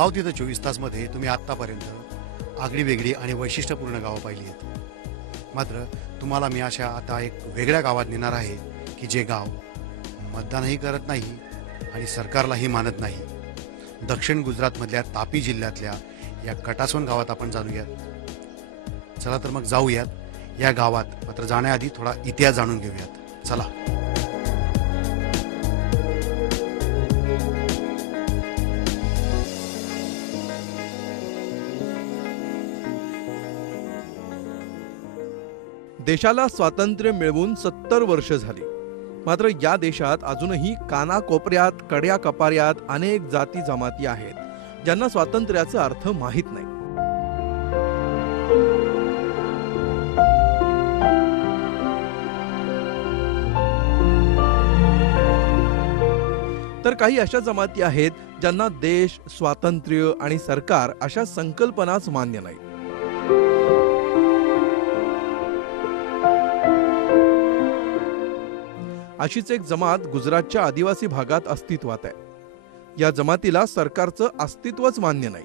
गाव तिथं 24 तासमध्ये तुम्ही आत्तापर्यंत आगळी वेगळी आणि वैशिष्ट्यपूर्ण गावं पाहिली आहेत. मात्र तुम्हाला मी अशा आता एक वेगळ्या गावात नेणार आहे की जे गाव मतदानही करत नाही आणि सरकारलाही मानत नाही. दक्षिण गुजरातमधल्या तापी जिल्ह्यातल्या या कटासवन गावात आपण जाणूयात. चला तर मग जाऊयात या गावात. मात्र जाण्याआधी थोडा इतिहास जाणून घेऊयात. चला. देशाला स्वातंत्र्य मिळवून 70 वर्ष झाली. मात्र या देशात अजूनही कानाकोपऱ्यात, कड्या कपाऱ्यात अनेक जाती जमाती आहेत ज्यांना स्वातंत्र्याचा अर्थ माहीत नाही. तर काही अशा जमाती आहेत ज्यांना देश, स्वातंत्र्य आणि सरकार अशा संकल्पनाच मान्य नाही. अशीच एक जमात गुजरातच्या आदिवासी भागात अस्तित्वात आहे. या जमातीला सरकारचं अस्तित्वच मान्य नाही.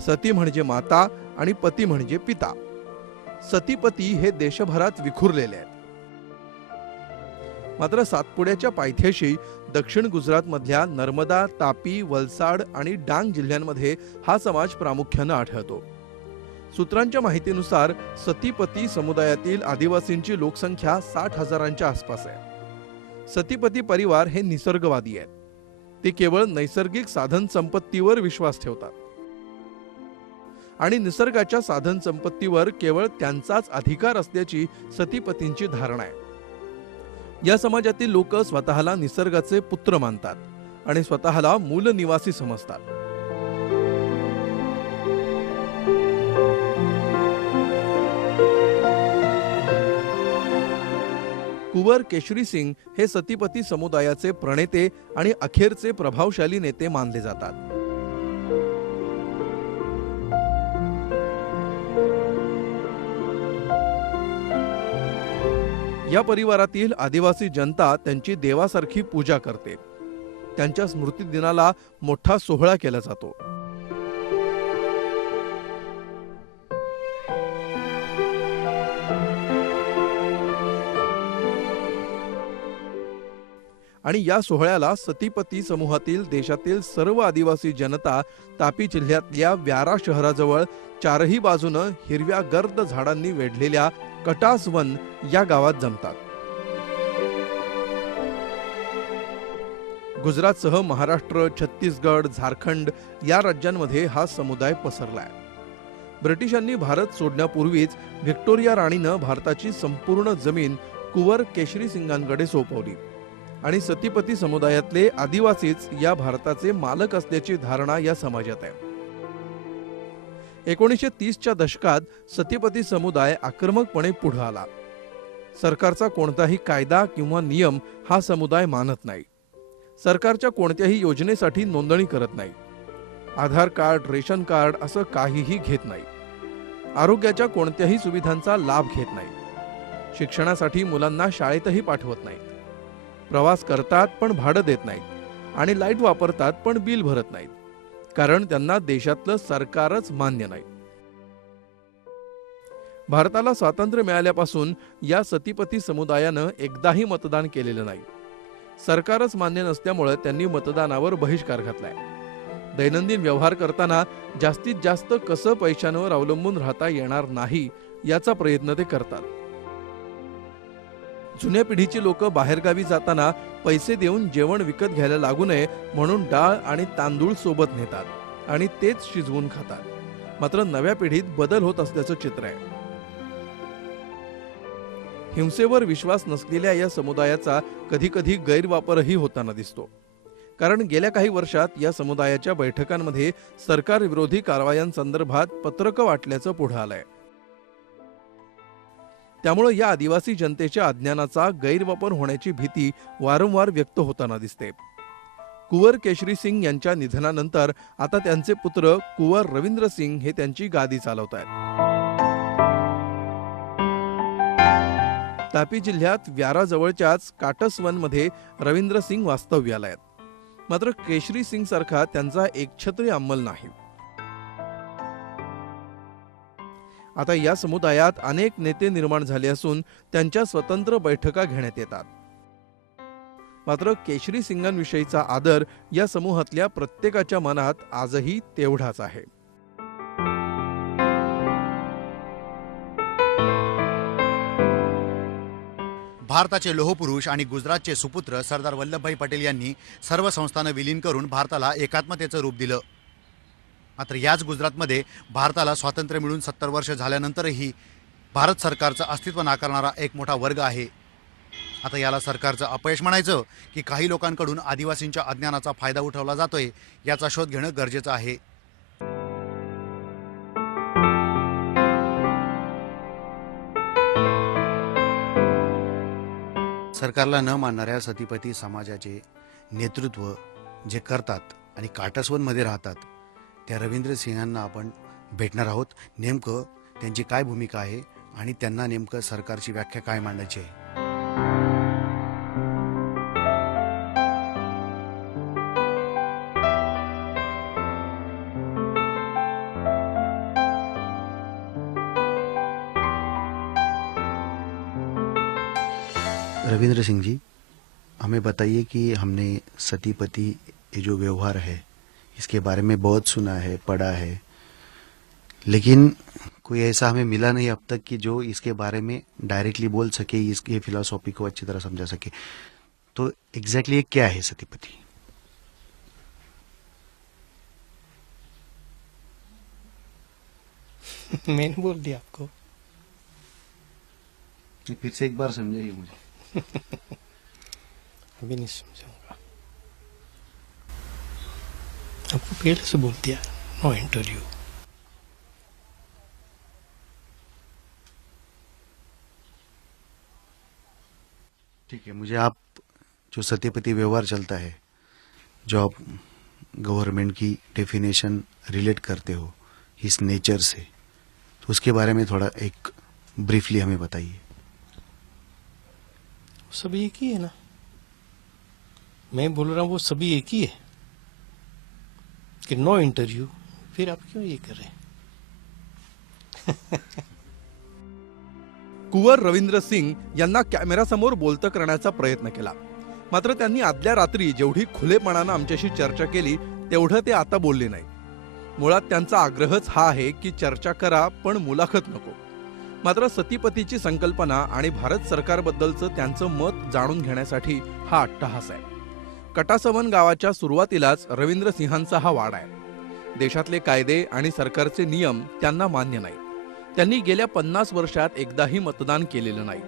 सती म्हणजे माता आणि पती म्हणजे पिता. सतीपती हे देशभरात विखुरलेले आहेत. मात्र सातपुड्याच्या पायथ्याशी दक्षिण गुजरातमधल्या नर्मदा, तापी, वलसाड आणि डांग जिल्ह्यांमध्ये हा समाज प्रामुख्यानं आढळतो. सूत्रांच्या माहितीनुसार सतीपती समुदायातील आदिवासींची लोकसंख्या 60,000च्या आसपास आहे. सतीपती परिवार हे निसर्गवादी आहेत. ते केवळ नैसर्गिक साधन संपत्तीवर विश्वास ठेवतात आणि निसर्गाच्या साधन संपत्तीवर केवळ त्यांचाच अधिकार असल्याची सतीपतींची धारणा आहे. या समाजातील लोक स्वतःला निसर्गाचे पुत्र मानतात आणि स्वतःला मूल निवासी समजतात. कुंवर केशरी सिंग हे सतीपती समुदायाचे प्रणेते आणि अखेरचे प्रभावशाली नेते मानले जातात. या परिवारातील आदिवासी जनता त्यांची देवासारखी पूजा करते. त्यांच्या स्मृती दिनाला मोठा सोहळा केला जातो. आणि या सोहळ्याला सतीपती समूहातील देशातील सर्व आदिवासी जनता तापी जिल्ह्यातल्या व्यारा शहराजवळ चारही बाजूनं हिरव्या गर्द झाडांनी वेढलेल्या कटासवन या गावात जमतात. गुजरातसह महाराष्ट्र, छत्तीसगड, झारखंड या राज्यांमध्ये हा समुदाय पसरलाय. ब्रिटिशांनी भारत सोडण्यापूर्वीच व्हिक्टोरिया राणीनं भारताची संपूर्ण जमीन कुंवर केशरी सिंगांकडे सोपवली आणि सतीपती समुदायातले आदिवासीच या भारताचे मालक असल्याची धारणा या समाजात आहे. 1930च्या दशकात सतीपती समुदाय आक्रमकपणे पुढे आला. सरकारचा कोणताही कायदा किंवा नियम हा समुदाय मानत नाही. सरकारच्या कोणत्याही योजनेसाठी नोंदणी करत नाही. आधार कार्ड, रेशन कार्ड असं काहीही घेत नाही. आरोग्याच्या कोणत्याही सुविधांचा लाभ घेत नाही. शिक्षणासाठी मुलांना शाळेतही पाठवत नाही. प्रवास करतात पण भाडं देत नाहीत आणि लाईट वापरतात पण बिल भरत नाहीत, कारण त्यांना देशातलं सरकारच मान्य नाही. भारताला स्वातंत्र्य मिळाल्यापासून या सतीपती समुदायानं एकदाही मतदान केलेलं नाही. सरकारच मान्य नसल्यामुळे त्यांनी मतदानावर बहिष्कार घातलाय. दैनंदिन व्यवहार करताना जास्तीत जास्त कसं पैशांवर अवलंबून राहता येणार नाही याचा प्रयत्न ते करतात. जुन्या पिढीची लोक बाहेरगावी जाताना पैसे देऊन जेवण विकत घ्यायला लागू नये म्हणून डाळ आणि तांदूळ सोबत नेतात आणि तेच शिजवून खातात. मात्र नव्या पिढीत बदल होत असल्याचं चित्र आहे. हिंसेवर विश्वास नसलेल्या या समुदायाचा कधी कधी गैरवापरही होताना दिसतो. कारण गेल्या काही वर्षात या समुदायाच्या बैठकांमध्ये सरकार विरोधी कारवायांसंदर्भात पत्रकं वाटल्याचं पुढे आलंय. त्यामुळे या आदिवासी जनतेच्या अज्ञानाचा गैरवापर होण्याची भीती वारंवार व्यक्त होताना दिसते. कुंवर केशरी सिंग यांच्या निधनानंतर आता त्यांचे पुत्र कुंवर रवींद्र सिंग हे त्यांची गादी चालवत आहेत. तापी जिल्ह्यात व्यारा जवळच्याच काटसवनमध्ये रवींद्र सिंग वास्तव्याला आहेत. मात्र केशरी सिंग सारखा त्यांचा एकछत्री अंमल नाही. आता या समुदायात अनेक नेते निर्माण झाले असून त्यांच्या स्वतंत्र बैठका घेण्यात येतात. मात्र केशरी सिंगांविषयीचा आदर या समूहातल्या प्रत्येकाच्या मनात आजही तेवढाच आहे. भारताचे लोहपुरुष आणि गुजरातचे सुपुत्र सरदार वल्लभभाई पटेल यांनी सर्व संस्थानं विलीन करून भारताला एकात्मतेचं रूप दिलं. मात्र याच गुजरातमध्ये भारताला स्वातंत्र्य मिळून 70 वर्ष झाल्यानंतरही भारत सरकारचं अस्तित्व नाकारणारा एक मोठा वर्ग आहे. आता याला सरकारचं अपयश म्हणायचं की काही लोकांकडून आदिवासींच्या अज्ञानाचा फायदा उठवला जातोय याचा शोध घेणं गरजेचं आहे. सरकारला न मानणाऱ्या सतीपती समाजाचे नेतृत्व जे करतात आणि काटस्वनमध्ये राहतात त्या रवींद्र सिंहांना आपण भेटणार आहोत. नेमकं त्यांची काय भूमिका आहे आणि त्यांना नेमकं सरकारची व्याख्या काय मांडायची आहे. रविंद्र सिंह जी, हमें बताइए कि हमने सती पति ये जो व्यवहार है इसके बारे में बहुत सुना है, पढ़ा है, लेकिन कोई ऐसा हमें मिला नहीं अब तक कि जो इसके बारे में डायरेक्टली बोल सके, इसके फिलॉसफी को अच्छी तरह समझा सके. तो एग्जैक्टली ये क्या है सतीपति? मैंने बोल दिया आपको. फिर से एक बार समझाइए मुझे. अभी नहीं समझाऊंगा. आपको पहले से बोल दिया, नो इंटरव्यू. ठीक है, मुझे आप जो सतीपति व्यवहार चलता है, जो आप गवर्नमेंट की डेफिनेशन रिलेट करते हो इस नेचर से, तो उसके बारे में थोड़ा एक ब्रीफली हमें बताइए. सभी एक ही है ना. मैं बोल रहा हूँ वो सभी एक ही है कि नो इंटरव्यू. फिर आप क्यों ये कर रहे हैं? कुंवर रवींद्र सिंग यांना कॅमेरासमोर बोलतं करण्याचा प्रयत्न केला. मात्र त्यांनी आदल्या रात्री जेवढी खुलेपणानं आमच्याशी चर्चा केली तेवढं ते आता बोलले नाही. मुळात त्यांचा आग्रहच हा आहे की चर्चा करा पण मुलाखत नको. मात्र सतीपतीची संकल्पना आणि भारत सरकारबद्दलचं त्यांचं मत जाणून घेण्यासाठी हा अट्टहास आहे. कटासवन गावाच्या सुरुवातीलाच रवींद्र सिंहांचा हा वाडा आहे. देशातले कायदे आणि सरकारचे नियम त्यांना मान्य नाही. त्यांनी गेल्या 50 वर्षात एकदाही मतदान केलेलं नाही.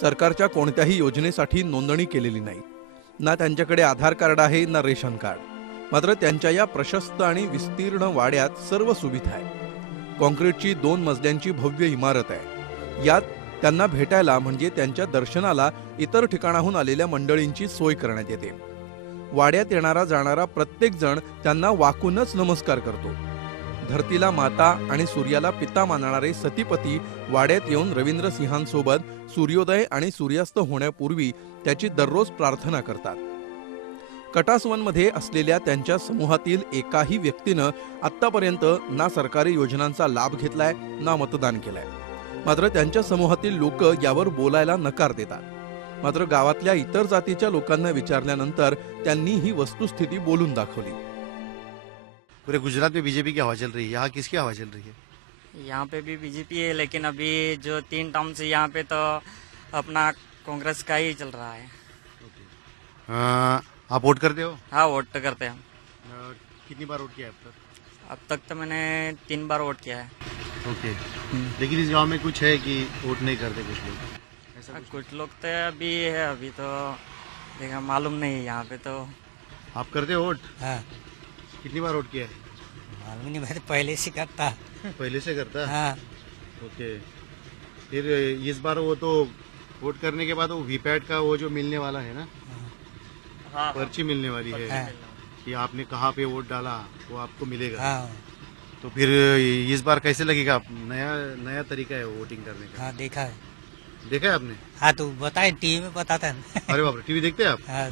सरकारच्या कोणत्याही योजनेसाठी नोंदणी केलेली नाही. ना त्यांच्याकडे आधार कार्ड आहे ना रेशन कार्ड. मात्र त्यांच्या या प्रशस्त आणि विस्तीर्ण वाड्यात सर्व सुविधा आहे. कॉन्क्रीटची 2 मजल्यांची भव्य इमारत आहे. यात त्यांना भेटायला म्हणजे त्यांच्या दर्शनाला इतर ठिकाणाहून आलेल्या मंडळींची सोय करण्यात येते. वाड्यात येणारा जाणारा प्रत्येक जण त्यांना वाकूनच नमस्कार करतो. धरतीला माता आणि सूर्याला पिता मानणारे सतीपती वाड्यात येऊन रवींद्र सिंहांसोबत सूर्योदय आणि सूर्यास्त होण्यापूर्वी त्याची दररोज प्रार्थना करतात. कटासवनमध्ये असलेल्या त्यांच्या समूहातील एकाही व्यक्तीनं आतापर्यंत ना सरकारी योजनांचा लाभ घेतलाय ना मतदान केलंय. मात्र त्यांच्या समूहातील लोक यावर बोलायला नकार देतात. मात्र गावातल्या इतर जातीच्या लोकांना विचारल्यानंतर त्यांनी ही वस्तुस्थिती बोलून दाखवली. पूरे गुजरात में बीजेपी की हवा चल रही है, यहाँ किसकी हवा चल रही है? यहाँ पे भी बीजेपी है, लेकिन अभी जो 3 टर्म से यहाँ पे तो अपना कांग्रेस का ही चल रहा है. आप वोट करते हो? हाँ, वोट तो करते हैं हम. कितनी बार वोट किया है अब तक? अब तक तो मैंने 3 बार वोट किया है. ओके. लेकिन इस गांव में कुछ है कि वोट नहीं करते कुछ लोग? ऐसा कुछ लोग तो अभी है, अभी तो देखा मालूम नहीं है यहाँ पे तो. आप करते हो वोट? हाँ, कितनी बार वोट किया है? मालूम नहीं, मैं तो पहले से करता. पहले से करता है? हाँ, ओके. फिर इस बार वो तो वोट करने के बाद वो वीपैट का वो जो मिलने वाला है ना, हाँ, पर्ची मिलने वाली है हाँ, कि आपने कहाँ पे वोट डाला वो आपको मिलेगा. हाँ, तो फिर इस बार कैसे लगेगा? नया नया तरीका है वोटिंग करने का. हाँ, देखा है. देखा है आपने? हाँ, तो बताए टीवी में बताता है. अरे बाप रे, टीवी देखते हैं आप? हाँ,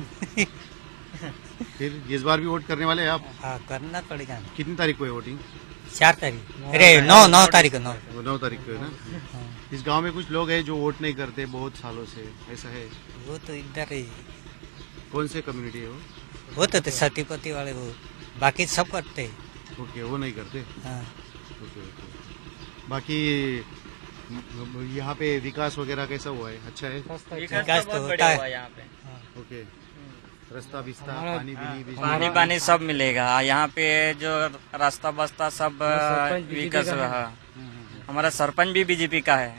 फिर इस बार भी वोट करने वाले हैं आप? हाँ करना पड़ेगा ना। कितनी तारीख को है वोटिंग? 4 तारीख, अरे 9 तारीख को 9। वो 9 तारीख को है ना। इस गांव में कुछ लोग हैं जो वोट नहीं करते बहुत सालों से, ऐसा है? वो तो इधर ही, कौन से कम्युनिटी है वो? वो तो सतीपति वाले, वो बाकी सब करते हैं। ओके, वो नहीं करते। हाँ। Okay okay. बाकी यहाँ पे विकास वगैरह कैसा हुआ है? अच्छा है? विकास तो बहुत होता बढ़िया है। हुआ यहाँ पे। ओके। रास्ता बिस्ता, पानी बिजली पानी पानी सब मिलेगा यहाँ पे, जो रास्ता बस्ता सब विकास हुआ है। हमारा सरपंच भी बीजेपी का है।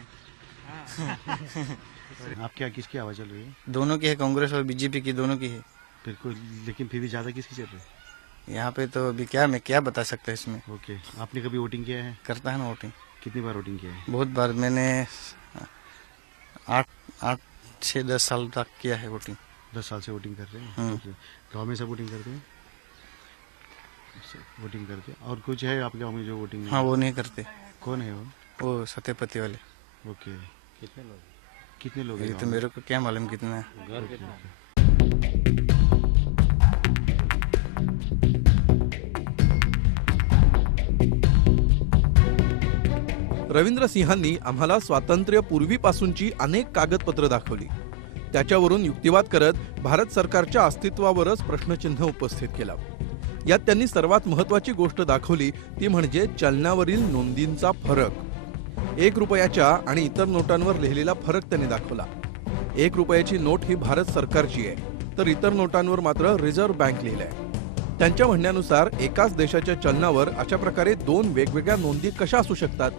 आप क्या किसकी आवाज चल रही है? दोनों की है, कांग्रेस और बीजेपी की, दोनों की है। बिल्कुल, लेकिन फिर भी ज्यादा किसकी चल रही है? यहाँ पे तो अभी क्या मैं क्या बता सकता है इसमें। ओके, आपने कभी वोटिंग किया है? करता है ना वोटिंग, कितनी बार वोटिंग किया है? बहुत बार। मैंने 8-10 साल तक किया है वोटिंग। 10 साल से वोटिंग कर रहे हैं। हम्म। ओके। गाँव में सब वोटिंग करते हैं? वोटिंग करते हैं। और कुछ है आपके गाँव में जो वोटिंग? हाँ, वो नहीं करते। कौन है वो? वो सत्यपति वाले। ओके। कितने लोग हैं ये गाँव तो में? मेरे को क्या मालूम कितना है। Okay, okay. रवींद्र सिंहांनी आम्हाला स्वातंत्र्यपूर्वीपासूनची अनेक कागदपत्र दाखवली. त्याच्यावरून युक्तिवाद करत भारत सरकारच्या अस्तित्वावरच प्रश्नचिन्ह उपस्थित केला. यात त्यांनी सर्वात महत्वाची गोष्ट दाखवली ती म्हणजे चलनावरील नोंदींचा फरक. 1 रुपयाच्या आणि इतर नोटांवर लिहिलेला फरक त्यांनी दाखवला. 1 रुपयाची नोट ही भारत सरकारची आहे, तर इतर नोटांवर मात्र रिझर्व्ह बँक लिहिलंय. त्यांच्या म्हणण्यानुसार एकाच देशाच्या चलनावर अशा प्रकारे 2 वेगवेगळ्या नोंदी कशा असू शकतात,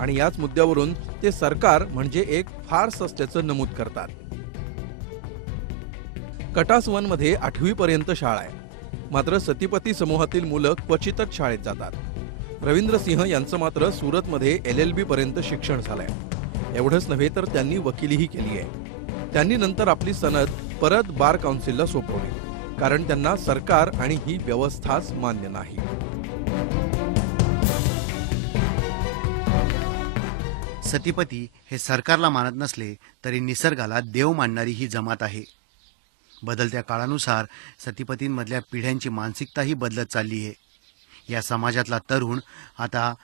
आणि याच मुद्द्यावरून ते सरकार म्हणजे एक फार्स असल्याचं नमूद करतात. कटासवन मध्ये 8वी पर्यंत शाळा आहे, मात्र सतीपती समूहातील मुलं क्वचितच शाळेत जातात. रवींद्र सिंह यांचं मात्र सुरतमध्ये LLB पर्यंत शिक्षण झालंय. एवढंच नव्हे तर त्यांनी वकिलीही केली आहे. त्यांनी नंतर आपली सनद परत बार काउन्सिलला सोपवली, कारण त्यांना सरकार आणि ही व्यवस्थाच मान्य नाही. सतीपती हे सरकारला मानत नसले तरी निसर्गाला देव मानणारी ही जमात आहे. बदलत्या काळानुसार सतीपतींमधल्या पिढ्यांची मानसिकताही बदलत चालली आहे. या समाजातला तरुण आता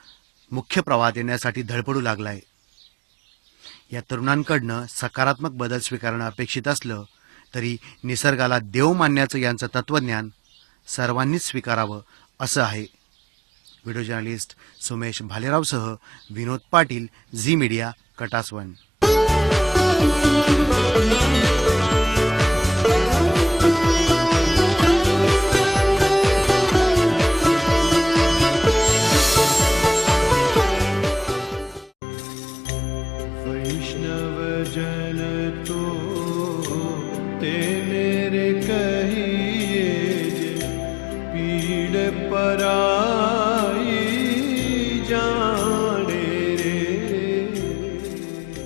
मुख्य प्रवाहात येण्यासाठी धडपडू लागलाय. या तरुणांकडनं सकारात्मक बदल स्वीकारणं अपेक्षित असलं तरी निसर्गाला देव मानण्याचं यांचं तत्वज्ञान सर्वांनीच स्वीकारावं असं आहे. Video journalist Sumesh भालेरावसह Vinod Patil, Zee media, कटासवन.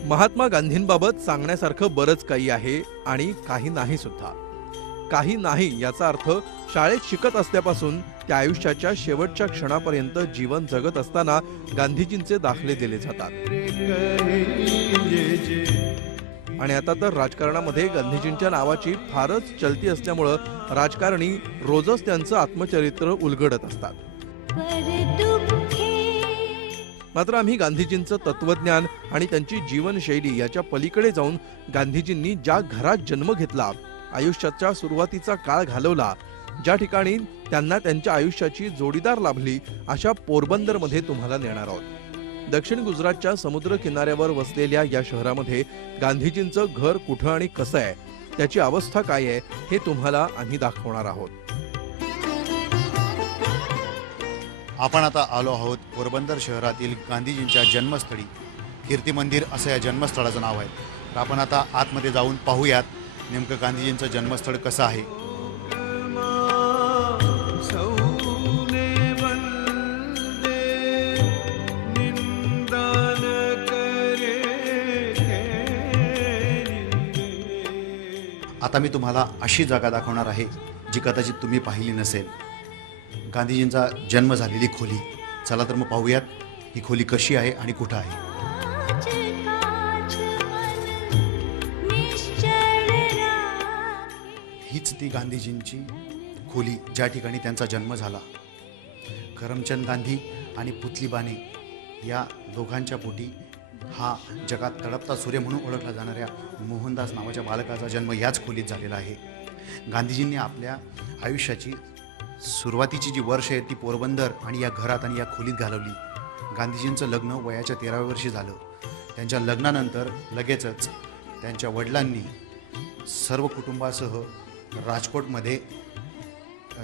Mahatma गांधींबाबत सांगण्यासारखं बरंच काही आहे आणि काही नाही सुद्धा. काही नाही याचा अर्थ शाळेत शिकत असल्यापासून त्या आयुष्याच्या शेवटच्या क्षणापर्यंत जीवन जगत असताना गांधीजींचे दाखले दिले जातात. आणि आता तर राजकारणामध्ये गांधीजींच्या नावाची फारच चलती असल्यामुळं राजकारणी रोजच त्यांचं आत्मचरित्र उलगडत असतात. मात्र आम्ही गांधीजींचं तत्वज्ञान आणि त्यांची जीवनशैली याच्या पलीकडे जाऊन गांधीजींनी ज्या घरात जन्म घेतला, आयुष्याच्या सुरुवातीचा काळ घालवला, ज्या ठिकाणी त्यांना त्यांच्या आयुष्याची जोडीदार लाभली, अशा पोरबंदरमध्ये तुम्हाला नेणार आहोत. दक्षिण गुजरातच्या समुद्र किनाऱ्यावर वसलेल्या या शहरामध्ये गांधीजींचं घर कुठं आणि कसं आहे, त्याची अवस्था काय आहे, हे तुम्हाला आम्ही दाखवणार आहोत. आपण आता आलो आहोत पोरबंदर शहरातील गांधीजींच्या जन्मस्थळी. कीर्ती मंदिर असं या जन्मस्थळाचं नाव आहे. तर आपण आता आतमध्ये जाऊन पाहूयात नेमकं गांधीजींचं जन्मस्थळ कसं आहे. आता मी तुम्हाला अशी जागा दाखवणार आहे जी कदाचित तुम्ही पाहिली नसेल. गांधीजींचा जन्म झालेली खोली. चला तर मग पाहूयात ही खोली कशी आहे आणि कुठं आहे. हीच ती गांधीजींची खोली ज्या ठिकाणी त्यांचा जन्म झाला. करमचंद गांधी आणि पुतली बाने या दोघांच्या पोटी हा जगात तळपता सूर्य म्हणून ओळखला जाणाऱ्या मोहनदास नावाच्या बालकाचा जन्म याच खोलीत झालेला आहे. गांधीजींनी आपल्या आयुष्याची सुरुवातीची जी वर्ष आहेत ती पोरबंदर आणि या घरात आणि या खोलीत घालवली. गांधीजींचं लग्न वयाच्या 13व्या वर्षी झालं. त्यांच्या लग्नानंतर लगेचच त्यांच्या वडिलांनी सर्व कुटुंबासह राजकोटमध्ये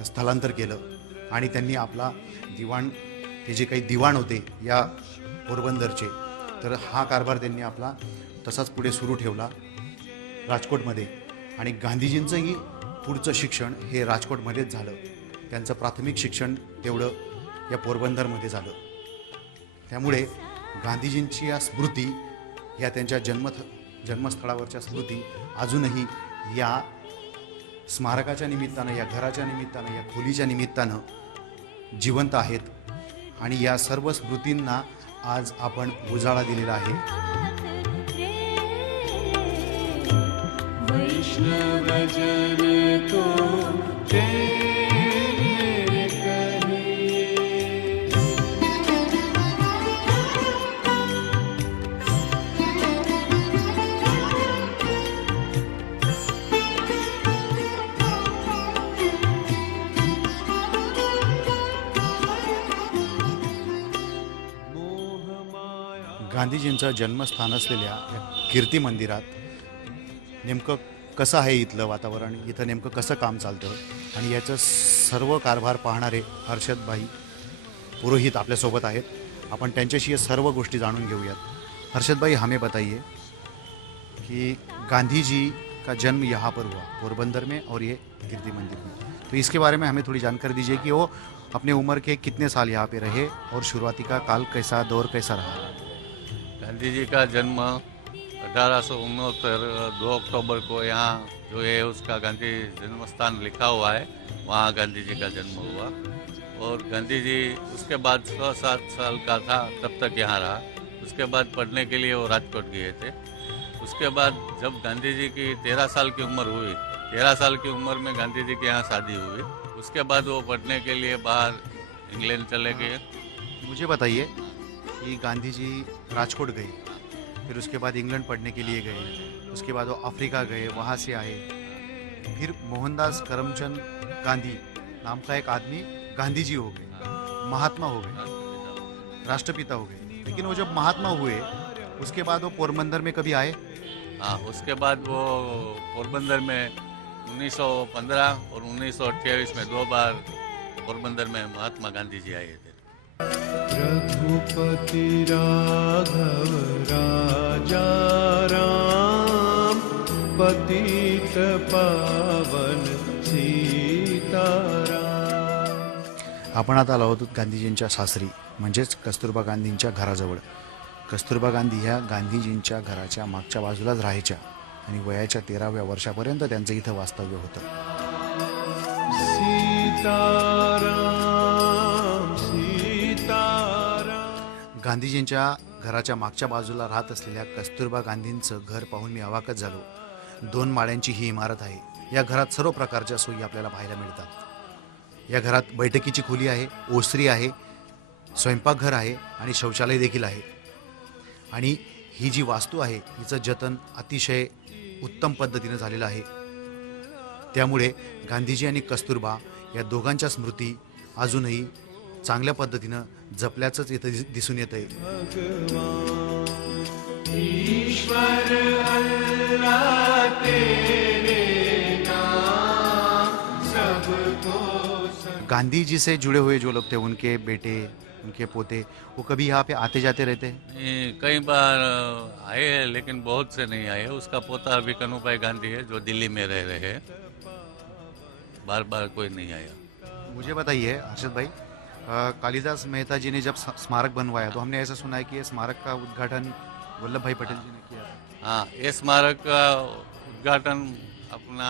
स्थलांतर केलं आणि त्यांनी आपला दिवाण, ते जे काही दिवाण होते या पोरबंदरचे, तर हा कारभार त्यांनी आपला तसाच पुढे सुरू ठेवला राजकोटमध्ये. आणि गांधीजींचंही पुढचं शिक्षण हे राजकोटमध्येच झालं. त्यांचं प्राथमिक शिक्षण तेवढं या पोरबंदरमध्ये झालं. त्यामुळे गांधीजींची या स्मृती, या त्यांच्या जन्मस्थळावरच्या स्मृती अजूनही या स्मारकाच्या निमित्तानं, या घराच्या निमित्तानं, या खोलीच्या निमित्तानं जिवंत आहेत. आणि या सर्व स्मृतींना आज आपण उजाळा दिलेला आहे. गांधीजींचं जन्मस्थान असलेल्या या कीर्ती मंदिरात नेमकं कसं आहे इथलं वातावरण, इथं नेमकं कसं काम चालतं आणि याचं सर्व कारभार पाहणारे हर्षदभाई पुरोहित आपल्यासोबत आहेत. आपण त्यांच्याशी या सर्व गोष्टी जाणून घेऊयात. हर्षद भाई, हमें बताइए कि गांधी जी का जन्म यहाँ पर हुआ पोरबंदर में और ये कीर्ति मंदिर में, तो इसके बारे में हमें थोड़ी जानकारी दीजिए कि वो अपने उम्र के कितने साल यहाँ पे रहे और शुरुआती का काल कैसा, दौर कैसा रहा. गांधी जी का जन्म 1869 2 अक्टूबर को यहाँ जो है उसका गांधी जन्म स्थान लिखा हुआ है, वहाँ गांधी जी का जन्म हुआ. और गांधी जी उसके बाद 6-7 साल का था तब तक यहाँ रहा. उसके बाद पढ़ने के लिए वो राजकोट गए थे. उसके बाद जब गांधी जी की 13 साल की उम्र हुई, 13 साल की उम्र में गांधी जी के यहाँ शादी हुई. उसके बाद वो पढ़ने के लिए बाहर इंग्लैंड चले गए. मुझे बताइए कि गांधी जी राजकोट गए, फिर उसके बाद इंग्लैंड पढ़ने के लिए गए, उसके बाद वो अफ्रीका गए, वहाँ से आए, फिर मोहनदास करमचंद गांधी नाम का एक आदमी गांधी जी हो गए, महात्मा हो गए, राष्ट्रपिता हो गए. लेकिन वो जब महात्मा हुए उसके बाद वो पोरबंदर में कभी आए? हाँ, उसके बाद वो पोरबंदर में 1915 और 1928 में 2 बार पोरबंदर में महात्मा गांधी जी आए थे. रघुपति राघव राजा राम, पतित पावन सीताराम. आपण आता आलो आहोत गांधीजींच्या सासरी म्हणजेच कस्तुरबा गांधींच्या घराजवळ. कस्तुरबा गांधी ह्या गांधीजींच्या घराच्या मागच्या बाजूलाच राहायच्या आणि वयाच्या 13व्या वर्षापर्यंत त्यांचं इथं वास्तव्य होतं. सीताराम सीताराम. गांधीजींच्या घराच्या मागच्या बाजूला राहत असलेल्या कस्तुरबा गांधींचं घर पाहून मी अवाकच झालो. 2 माळ्यांची ही इमारत आहे. या घरात सर्व प्रकारच्या सोयी आपल्याला पाहायला मिळतात. या घरात बैठकीची खोली आहे, ओसरी आहे, स्वयंपाकघर आहे आणि शौचालय देखील आहे. आणि ही जी वास्तू आहे हिचं जतन अतिशय उत्तम पद्धतीने झालेलं आहे. त्यामुळे गांधीजी आणि कस्तुरबा या दोघांच्या स्मृती अजूनही चांगल्या पद्धतीनं जपल्याचंच इथं दिसून येत आहे. ईश्वर अल्लाह तेरे नाम सबको. गांधी जी से जुड़े हुए जो लोग थे, उनके बेटे, उनके पोते, वो कभी यहाँ पे आते जाते रहते हैं? कई बार आए हैं लेकिन बहुत से नहीं आए. उसका पोता अभी कन्हूभाई गांधी है जो दिल्ली में रह रहे हैं. बार बार कोई नहीं आया. मुझे बताइए हर्षद भाई, कालिदास मेहता जी ने जब स्मारक बनवाया तो हमने ऐसा सुना है कि ये स्मारक का उद्घाटन वल्लभ भाई पटेल जी ने किया था. हाँ, ये स्मारक का उद्घाटन अपना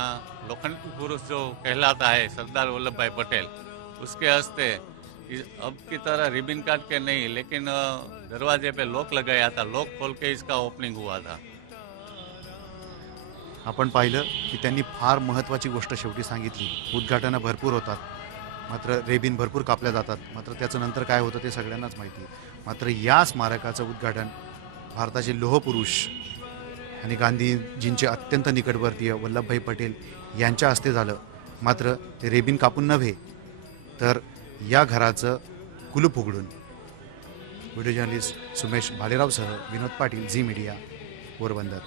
लोखंडी पुरुष जो कहलाता है सरदार वल्लभ भाई पटेल, उसके हस्ते अब की तरह रिबन काट के नहीं, लेकिन दरवाजे पे लॉक लगाया था. लॉक खोल के इसका ओपनिंग हुआ था. आपण पाहिलं की त्यांनी फार महत्त्वाची गोष्ट शेवटी सांगितली. उद्घाटनं भरपूर होतात, मात्र रेबीन भरपूर कापल्या जातात, मात्र त्याचं नंतर काय होतं ते सगळ्यांनाच माहिती. मात्र या स्मारकाचं उद्घाटन भारताचे लोहपुरुष आणि गांधीजींचे अत्यंत निकटवर्तीय वल्लभभाई पटेल यांच्या हस्ते झालं. मात्र ते रेबीन कापून नव्हे तर या घराचं कुलूप उघडून. Video journalist Sumesh भालेरावसह Vinod Patil, Zee media, Porbandar.